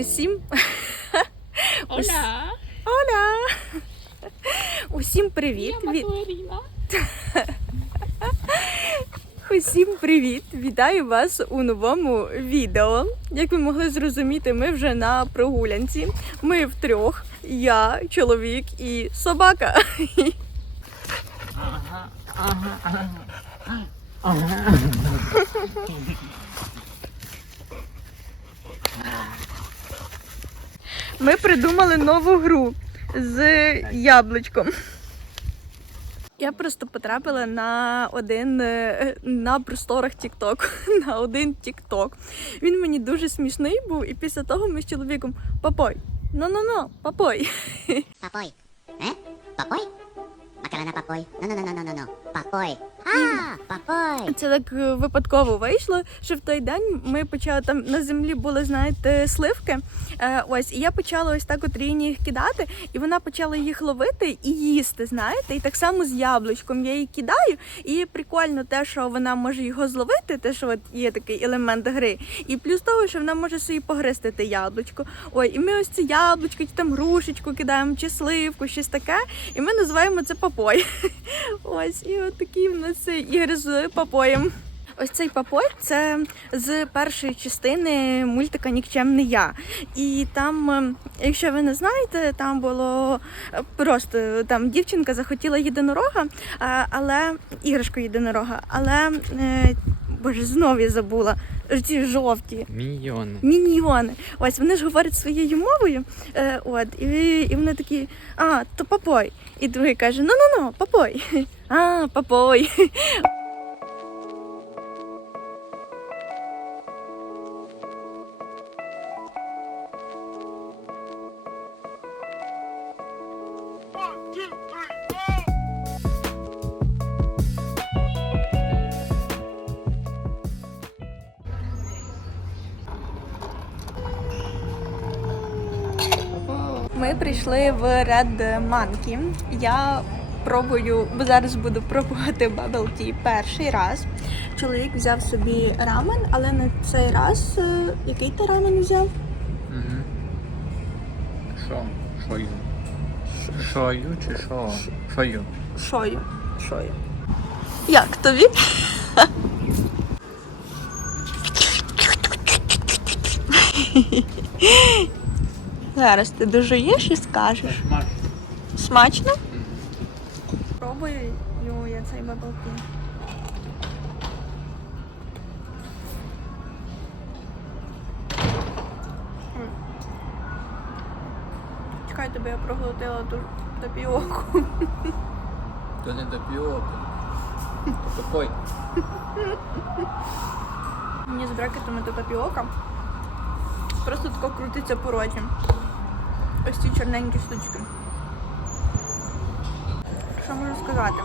Усім Hola, Оля! Усім привіт! Усім привіт! Вітаю вас у новому відео. Як ви могли зрозуміти, ми вже на прогулянці. Ми втрьох, я, чоловік і собака. Ми придумали нову гру з яблучком. Я просто потрапила на один е, на просторах TikTok, на один TikTok. Він мені дуже смішний був, і після того ми з чоловіком папой. Ну-ну-ну, папой. Papoy. Eh? Papoy? Macarena papoy. No, no, Це так е, випадково вийшло, що в той день ми почали там на землі були, знаєте, сливки. Е, ось, і я почала ось так от рівні їх кидати, і вона почала їх ловити і їсти, знаєте, і так само з яблучком я її кидаю. І прикольно те, що вона може його зловити, те, що от є такий елемент гри. І плюс того, що вона може собі погризти те яблучко. Ой, і ми ось це яблучко, чи там грушечку кидаємо, чи сливку, щось таке. І ми називаємо це папой. Ось, і от такі в нас ігри з папоєм. Ось цей папой це з першої частини мультика Нікчемний я. І там, е, якщо ви не знаєте, там було е, просто там дівчинка захотіла єдинорога, але іграшку єдинорога, але е, боже, знов я забула. Ці жовті. Міньйони. Міньйони. Ось вони ж говорять своєю мовою. Е, от, і, і вони такі, а, то папой. І другий каже: ну ну ну, папой. А, папой. Ми прийшли в Red Monkey. Я пробую, бо зараз буду пробувати bubble tea перший раз. Чоловік взяв собі рамен, але на цей раз е, який ти рамен взяв? Угу. Що? Шою? Шою чи що? Шою. Шою. Шою. Як тобі? Зараз ти дожуєш і скажеш. Смачно? Пробую я цей bubble Чекай, тебе я проглотила ту тапіоку. То не допіока. То такой. Мені з брекетами та тапіока. Просто тако крутиться по роті. Ось ці чорненькі штучки. Що можу сказати?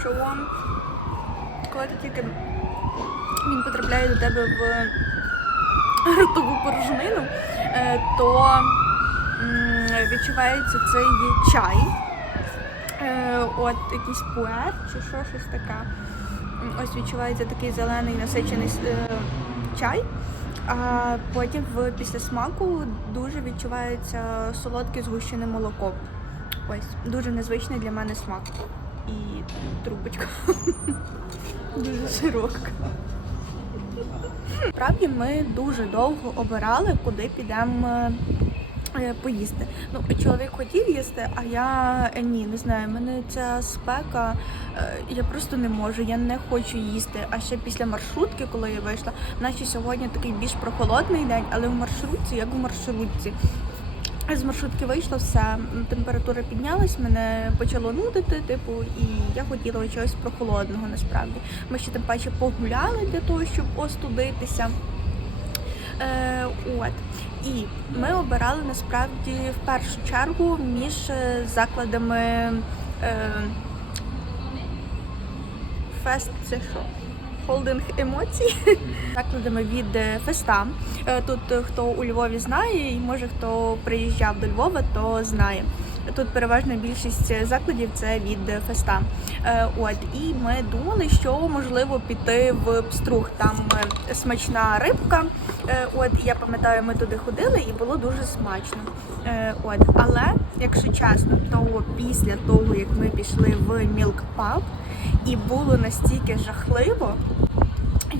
Що коли ти тільки він потрапляє до тебе в ротову порожнину, е, то відчувається цей чай. Е, От якийсь пуер чи що, щось таке. Ось відчувається такий зелений насичений е, чай. А потім в після смаку дуже відчувається солодке згущене молоко. Ось дуже незвичний для мене смак. І трубочка. Дуже широка. Справді ми дуже довго обирали, куди підемо поїсти. Ну, чоловік хотів їсти, а я е, ні, не знаю. Мене ця спека, е, я просто не можу, я не хочу їсти. А ще після маршрутки, коли я вийшла, наче сьогодні такий більш прохолодний день, але в маршрутці, як в маршрутці. З маршрутки вийшла, все, температура піднялась, мене почало нудити, типу, і я хотіла чогось прохолодного насправді. Ми ще тим паче погуляли для того, щоб остудитися. Е, от. І ми обирали насправді в першу чергу між е, закладами е, фест це що? Холдинг емоцій. Закладами від феста. Е, Тут е, хто у Львові знає, і може хто приїжджав до Львова, то знає. Тут переважна більшість закладів це від феста. Е, От і ми думали, що можливо піти в пструг. Там е, смачна рибка. Е, От я пам'ятаю, ми туди ходили, і було дуже смачно. От, але якщо чесно, то після того як ми пішли в Milk Pub, і було настільки жахливо.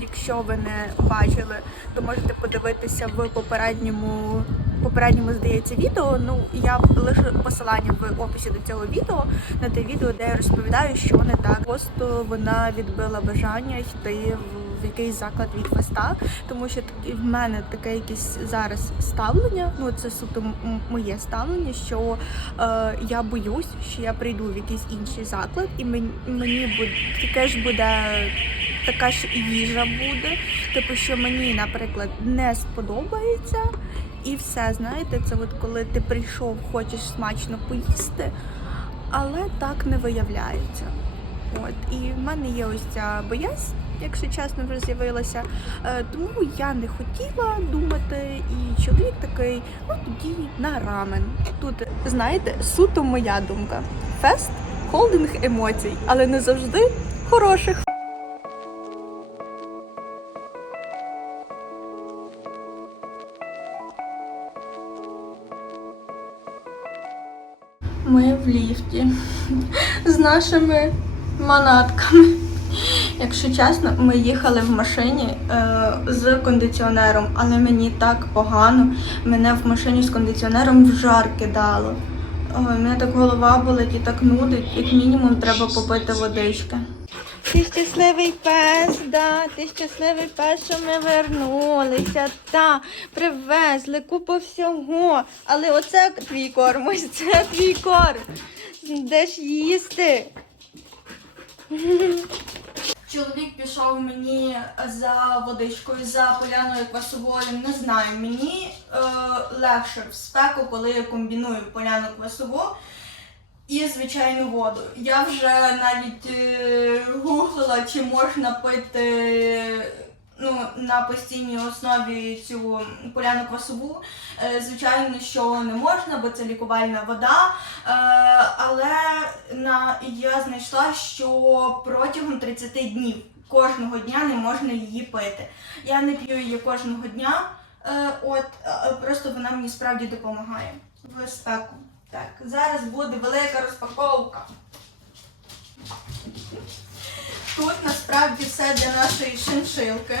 Якщо ви не бачили, то можете подивитися в попередньому попередньому здається відео. Ну я лишу посилання в описі до цього відео на те відео, де я розповідаю, що не так. Просто вона відбила бажання йти в- якийсь заклад від феста, тому що в мене таке якесь зараз ставлення. Ну це суто моє ставлення, що е, я боюсь, що я прийду в якийсь інший заклад, і мені, мені буде таке ж буде така ж їжа буде. Типу, що мені, наприклад, не сподобається. І все, знаєте, це от коли ти прийшов, хочеш смачно поїсти, але так не виявляється. От, і в мене є ось ця боязнь, якщо чесно, вже з'явилася. Е, тому я не хотіла думати, і чоловік такий, ну тоді на рамен. Тут, знаєте, суто моя думка. Фест холдинг емоцій, але не завжди хороших. Ліфті з нашими манатками. Якщо чесно, ми їхали в машині е, з кондиціонером, але мені так погано. Мене в машині з кондиціонером в жар кидало. Е, мене так голова болить і так нудить, як мінімум треба попити водички. Ти щасливий пес, да, ти щасливий пес, що ми вернулися. Та, привезли купу всього. Але оце твій корм, ось це твій корм. Де ж їсти? Чоловік пішов мені за водичкою, за поляною квасовою. Не знаю, мені е, легше в спеку, коли я комбіную поляну квасову і звичайну воду. Я вже навіть е, гуглила, чи можна пити ну, на постійній основі цю поляну квасову. Е, звичайно, що не можна, бо це лікувальна вода. Е, але я знайшла, що протягом 30 днів кожного дня не можна її пити. Я не п'ю її кожного дня, от, просто вона мені справді допомагає в спеку. Так, зараз буде велика розпаковка. Тут насправді все для нашої шиншилки.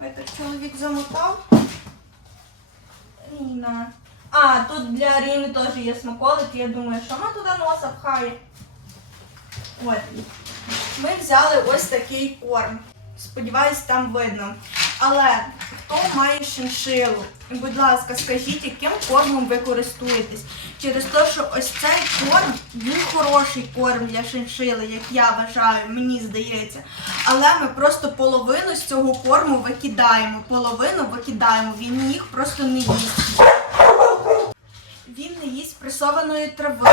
Ой, так чоловік замотав. Ріна. А, тут для Ріни теж є смаколики. Я думаю, що вона туди носа пхає. От. Ми взяли ось такий корм. Сподіваюсь, там видно. Але хто має шиншилу? Будь ласка, скажіть, яким кормом ви користуєтесь? Через те, що ось цей корм, він хороший корм для шиншили, як я вважаю, мені здається. Але ми просто половину з цього корму викидаємо. Половину викидаємо. Він їх просто не їсть. Він не їсть пресованої трави,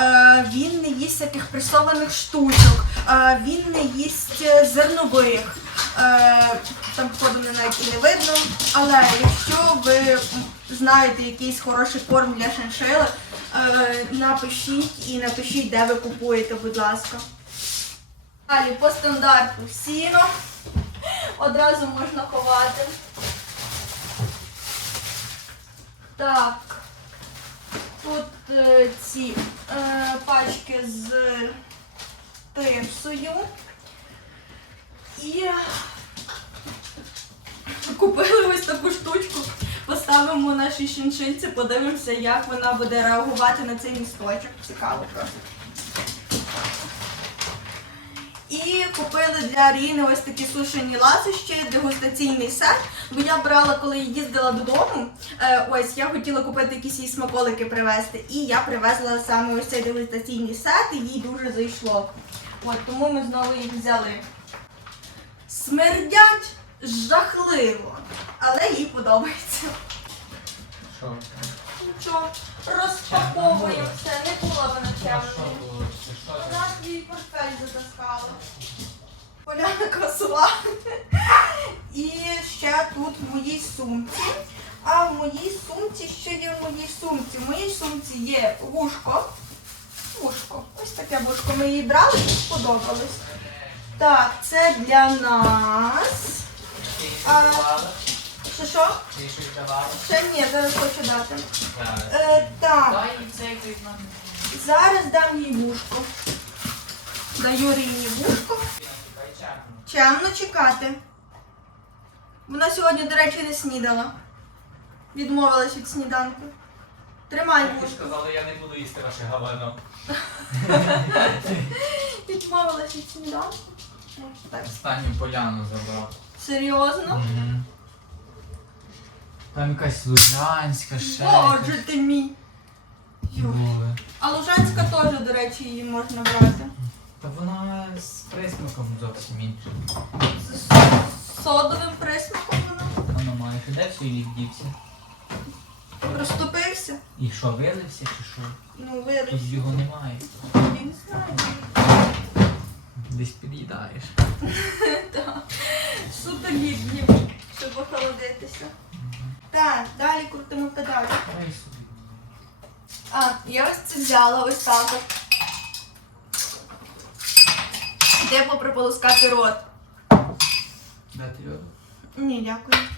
е, він не їсть всяких пресованих штучок, е, він не їсть е, зернових. Е, там походу навіть і не видно. Але якщо ви знаєте якийсь хороший корм для шиншили, е, напишіть і напишіть, де ви купуєте, будь ласка. Далі по стандарту сіно. Одразу можна ховати. Так. Тут е, ці е, пачки з тирсою. І купили ось таку штучку. Поставимо нашій шиншильці, подивимося, як вона буде реагувати на цей місточок. Цікаво просто. І купили для Ріни ось такі сушені ласощі, дегустаційний сет. Бо я брала, коли їздила додому. Е, ось я хотіла купити якісь їй смаколики привезти. І я привезла саме ось цей дегустаційний сет, і їй дуже зайшло. От тому ми знову їх взяли. Смердять жахливо, але їй подобається. Що? Нічого, розпаковуємо все, не була вона чемною. Вона свій портфель затаскала. Поляна косова. І ще тут в моїй сумці. А в моїй сумці що є в моїй сумці? В моїй сумці є вушко. Вушко. Ось таке вушко. Ми її брали, сподобалось. Так, це для нас. А, що що? Ще ні, зараз хочу дати. Е, так, зараз дам їй вушко. Даю Ріні вушко. Чемно чекати. Вона сьогодні, до речі, не снідала. Відмовилась від сніданку. Тримай Ти вушко. сказали, я не буду їсти ваше говно. Відмовилась від сніданку. Так. Останню поляну забрав. Серйозно? Там якась лужанська ще. Боже ти мій. були. А Лужанська теж, до речі, її можна брати. Та вона з присмаком зовсім інша. З содовим присмаком вона. Воно має де все і дівся. Розтопився. І що, вилився чи що? Ну. Тут його немає. Я не знаю. Десь під'їдаєш. Так. Супер гідні, щоб охолодитися. Так, далі крутимо педалі. Собі. А, я ось це взяла ось так от. Де попрополоскати рот. Дати його? Ні, дякую.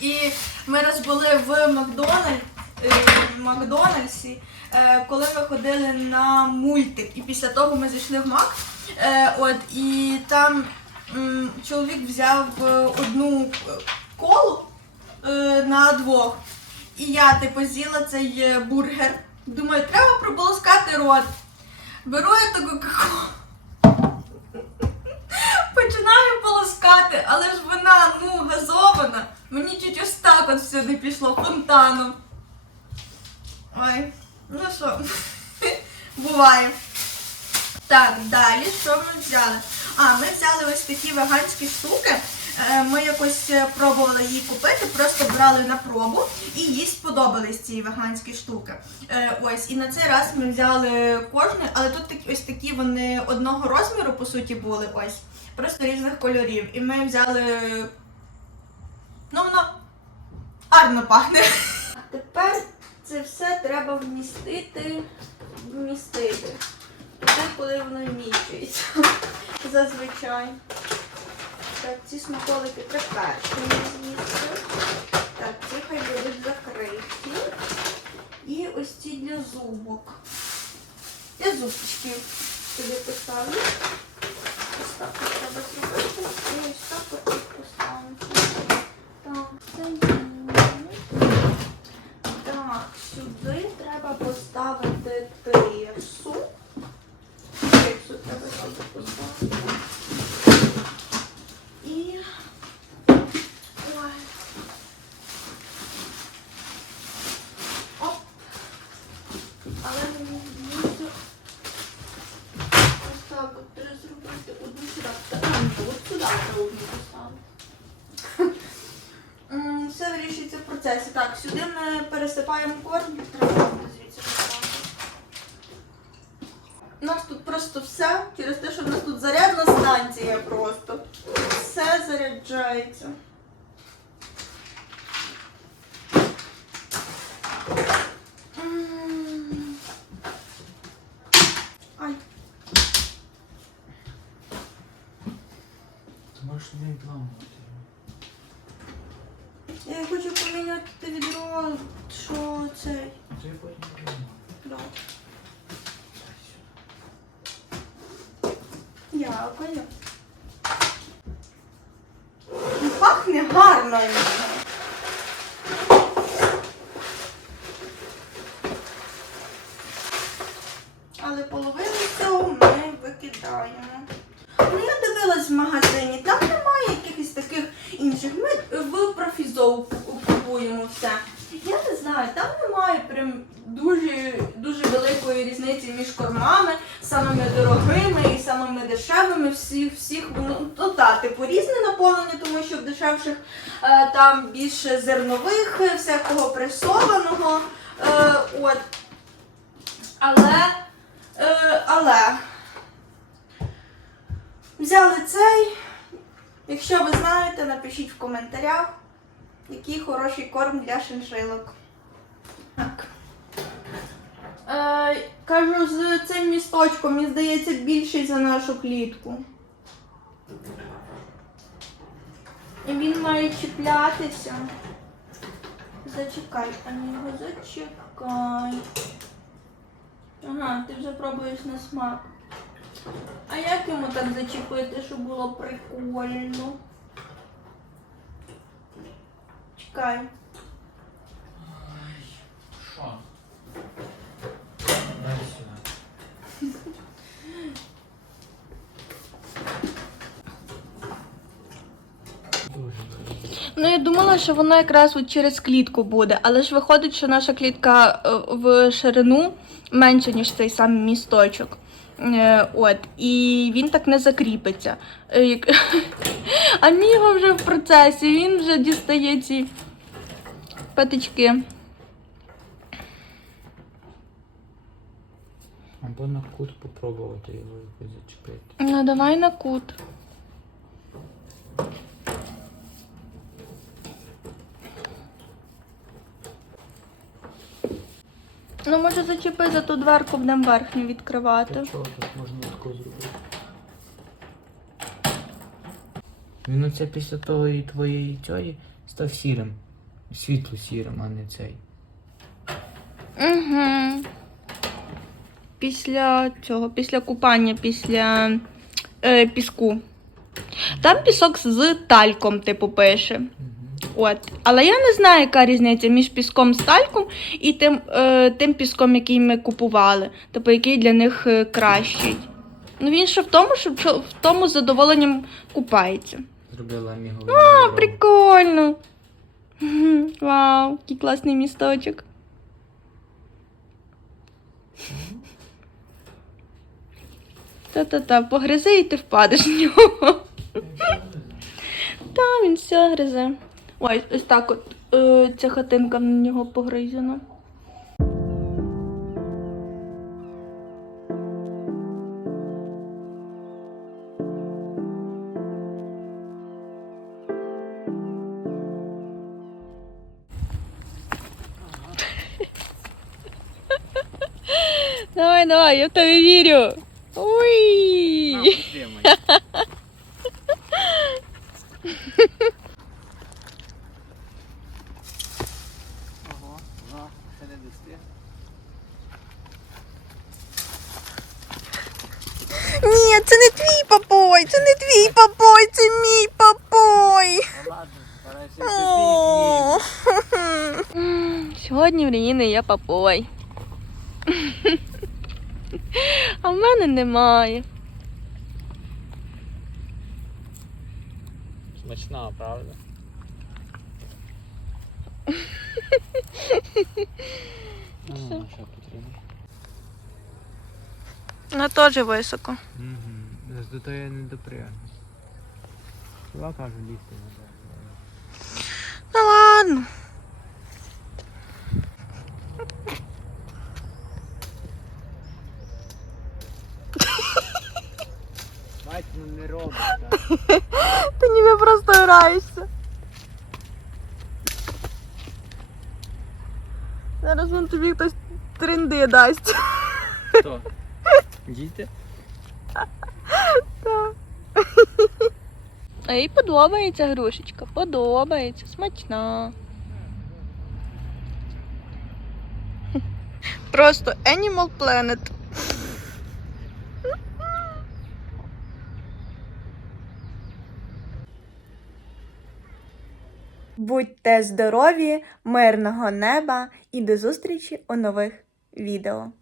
І ми раз були в Макдональд, е, Макдональдсі, е, коли ми ходили на мультик. І після того ми зайшли в Мак. Е, От, і там чоловік взяв одну колу на двох. І я типу з'їла цей бургер. Думаю, треба прополоскати рот. Беру я таку каку. Починаю полоскати, але ж вона ну газована. Мені чуть ось так от сюди пішло фонтаном. Ой, ну що, буває. Так, далі що ми взяли? А, ми взяли ось такі веганські штуки. Е, Ми якось е, пробували її купити, просто брали на пробу і їй сподобались ці веганські штуки. Е, Ось, і на цей раз ми взяли кожну, але тут ось такі вони одного розміру, по суті, були ось, просто різних кольорів. І ми взяли. Ну, воно гарно пахне. А тепер це все треба вмістити, вмістити. Туди, коли воно вміщується. Зазвичай. Так, ці смаколики прекрасні з'їсти. Так, ці хай будуть закриті. І ось ці для зубок. Я зубчиків сюди поставлю. Ось так треба зробити. І ось так от їх поставити. Так, це ні. Так, сюди треба поставити тирсу. Тирсу треба сюди поставити. І. Ой. Оп. Але мені мусю ось так от треба зробити одну сюди. Та там от сюди треба одну поставити. Все вирішується в процесі. Так, сюди ми пересипаємо корм, треба звідси. У нас тут просто все через те, що в нас тут зарядна станція просто. Все заряджається. Я хочу поміняти відро, що цей. Це я потім відламаю. Да. Дякую. Ну, Пахне гарно. ніби. Але половину цього ми викидаємо. Ну, я дивилась в магазині, там немає якихось таких інших. Ми в профізоу купуємо все. Я не знаю, там немає прям дуже, дуже великої різниці між кормами, самими дорогими і самими дешевими. Всіх, всіх ну, ну та, типу, різне наповнення, тому що в дешевших е, там більше зернових, всякого пресованого. Е, от. Але, е, але взяли цей. Якщо ви знаєте, напишіть в коментарях, який хороший корм для шиншилок. Е, кажу, з цим місточком, мені здається, більший за нашу клітку. І він має чіплятися. Зачекай, а ну зачекай. Ага, ти вже пробуєш на смак. А як йому так зачепити, щоб було прикольно? Чекай. Що? Дай сюди. Ну, я думала, що воно якраз от через клітку буде, але ж виходить, що наша клітка е, в ширину менше, ніж цей самий місточок. Е, От, і він так не закріпиться. Е, А Міго вже в процесі, він вже дістає ці патички. Або на кут попробувати його зачепити. Ну, давай на кут. Ну, може зачепи за ту дверку, будемо верхню відкривати. Чого тут можна тако зробити? Він оце після того і твоєї тьої став сірим. Світло сірим, а не цей. Угу. Після цього, після купання, після е, піску. Там пісок з тальком, типу, пише. От. Але я не знаю, яка різниця між піском з тальком і тим, е, тим піском, який ми купували. Типу, який для них е, кращий. Ну він ще в тому, що в в тому з задоволенням купається. Зробила мігову. А, прикольно. Вау, який класний місточок. Та-та-та, погризи і ти впадеш в нього. Та, він все гризе. Ой, ось так от е, ця хатинка на нього погризена. Давай, давай, я в тебе вірю. Ой! Ні, це не твій папой, це не твій папой, це мій папой. Ну ладно, зараз ще О. Сьогодні в Ріни є папой. А в мене немає. Смачна, правда? Ну, що потрібно? Вона теж високо. Угу. Зато я не допрягну. Хіба кажу, лізти не. Ну ладно. Бать, ну не робить, так? Ти ніби просто граєшся. Зараз він тобі хтось тренди дасть. Хто? Діти? А їй подобається грушечка, подобається, смачна. Просто Animal Planet. Будьте здорові, мирного неба і до зустрічі у нових відео.